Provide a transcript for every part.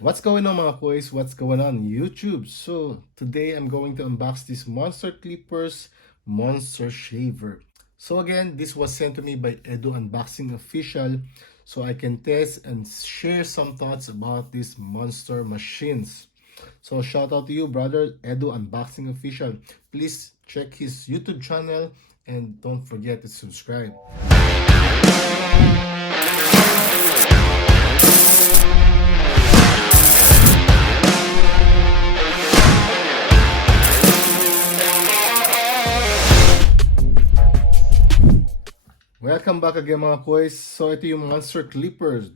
What's going on mga boys? What's going on YouTube? So today I'm going to unbox this Monster Clippers Monster Shaver. So again, this was sent to me by Edu Unboxing Official, so I can test and share some thoughts about these monster machines. So shout out to you, brother Edu Unboxing Official. Please check his YouTube channel and don't forget to subscribe. Welcome back again mga boys. So ito yung Monster Clippers.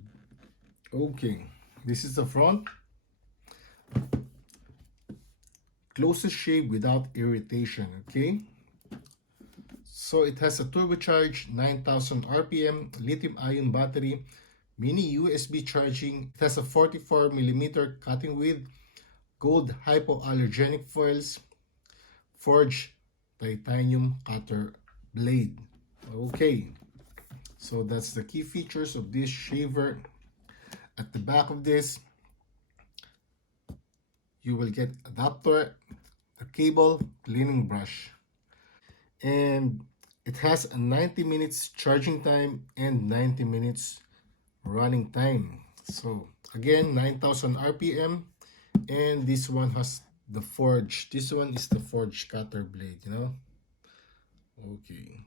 Okay, this is the front. Closest shave without irritation, okay? So it has a turbocharged 9000 RPM lithium-ion battery, mini USB charging. It has a 44mm cutting width, gold hypoallergenic foils, forged titanium cutter blade. Okay, so that's the key features of this shaver. At the back of this, you will get adapter, the cable, cleaning brush, and it has a 90 minutes charging time and 90 minutes running time. So again, 9000 RPM, and this one has the forge. This one is the forge cutter blade, you know. Okay.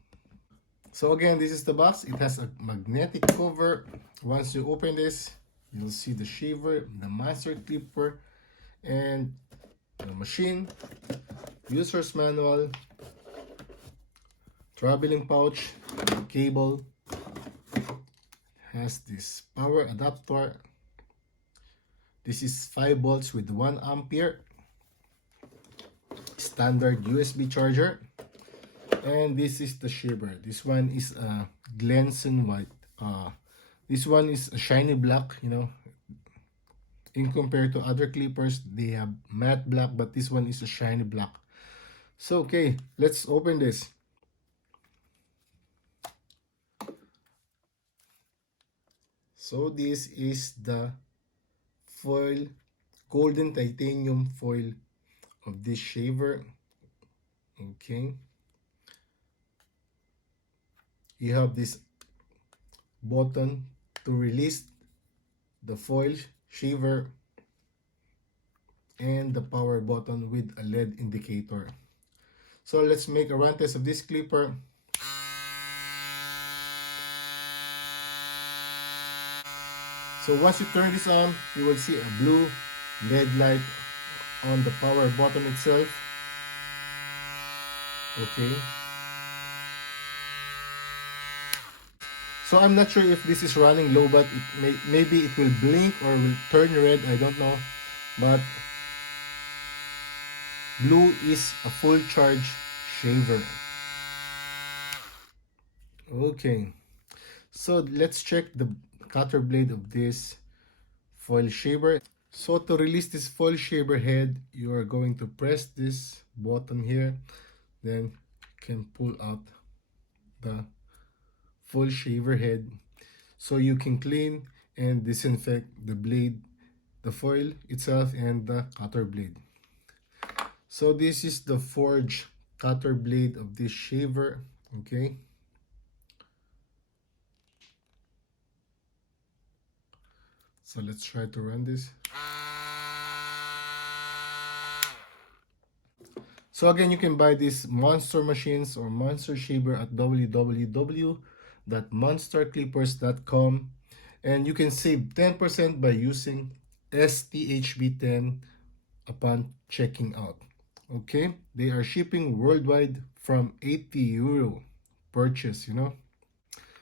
So again, this is the box. It has a magnetic cover. Once you open this, you'll see the shaver, the master clipper, and the machine, user's manual, traveling pouch, cable, has this power adapter. This is 5 volts with 1 ampere, standard USB charger, and this is the shaver. This one is a Glenson white. This one is a shiny black, you know. In compared to other clippers, they have matte black, but this one is a shiny black. So okay, let's open this. So this is the foil, golden titanium foil of this shaver. Okay, you have this button to release the foil shaver and the power button with a LED indicator. So let's make a run test of this clipper. So once you turn this on, you will see a blue LED light on the power button itself. Okay. So I'm not sure if this is running low, but maybe it will blink or will turn red. I don't know. But blue is a full charge shaver. Okay. So let's check the cutter blade of this foil shaver. So to release this foil shaver head, you are going to press this button here. Then you can pull out the full shaver head so you can clean and disinfect the blade, the foil itself, and the cutter blade. So this is the forged cutter blade of this shaver. Okay, so let's try to run this. So again, you can buy these monster machines or monster shaver at www.monsterclippers.com, and you can save 10% by using STHB10 upon checking out. Okay, they are shipping worldwide from 80 euro purchase, you know.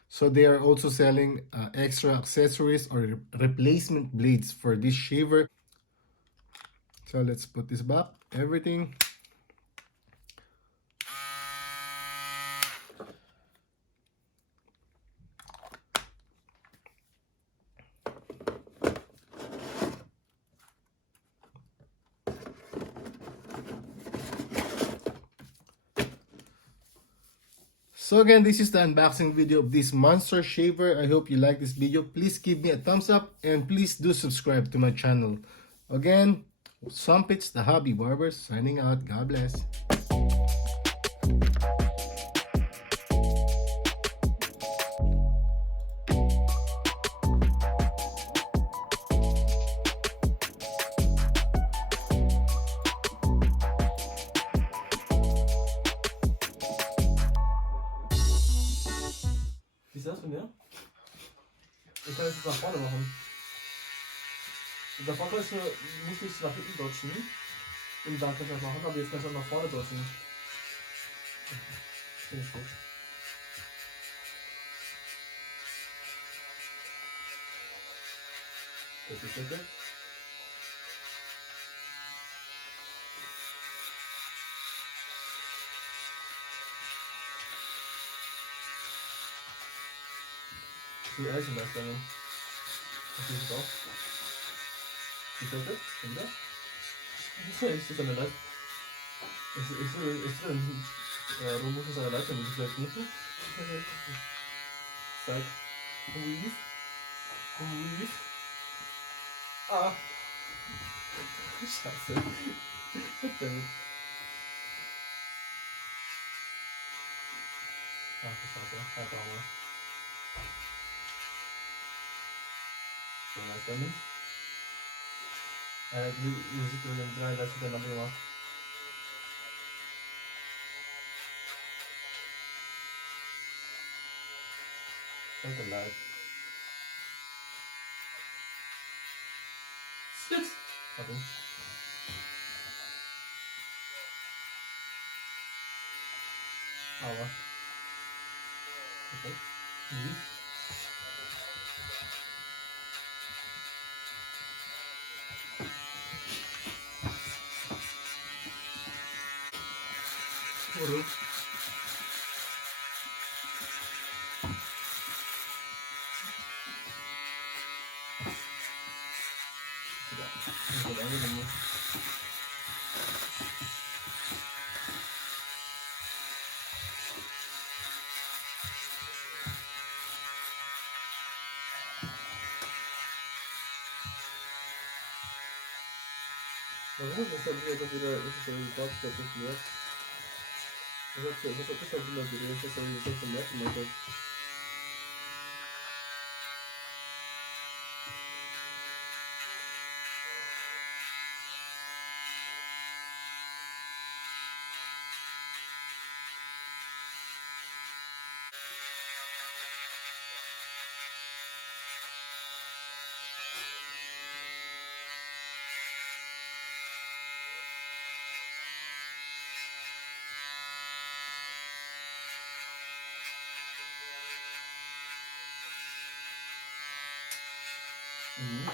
So they are also selling extra accessories or replacement blades for this shaver. So let's put this back, everything. So again, this is the unboxing video of this monster shaver. I hope you like this video. Please give me a thumbs up and please do subscribe to my channel. Again, Sumpits the Hobby Barber signing out. God bless. Wie ist das von dir? Ich kann das jetzt nach vorne machen. Und davor kannst du musst nicht nach hinten dodgen. Und dann kannst du das machen, aber jetzt kannst du auch nach vorne dodgen. Finde ich gut. Das ist bitte. Die Eisenmeister. Das ist auch. Die dritte? Wieder? Ich stehe an der Leiter. Ich will Robo ist an der Leiter, muss ich vielleicht knicken. Zeig. Weave. Ah. Scheiße. Verdammt. Ach, scheiße. Einfach mal. So, nice damit. Wir sind mit dem 3 Leute miteinander gemacht. Danke, leid. Jetzt. Warte. Aber. Okay. Mhm. Oder? Warum ist das wieder, das ist ja die Botschaft funktioniert? Was hat das halt immer gerührt, das habe ich jetzt schon merken möchte. Mhm.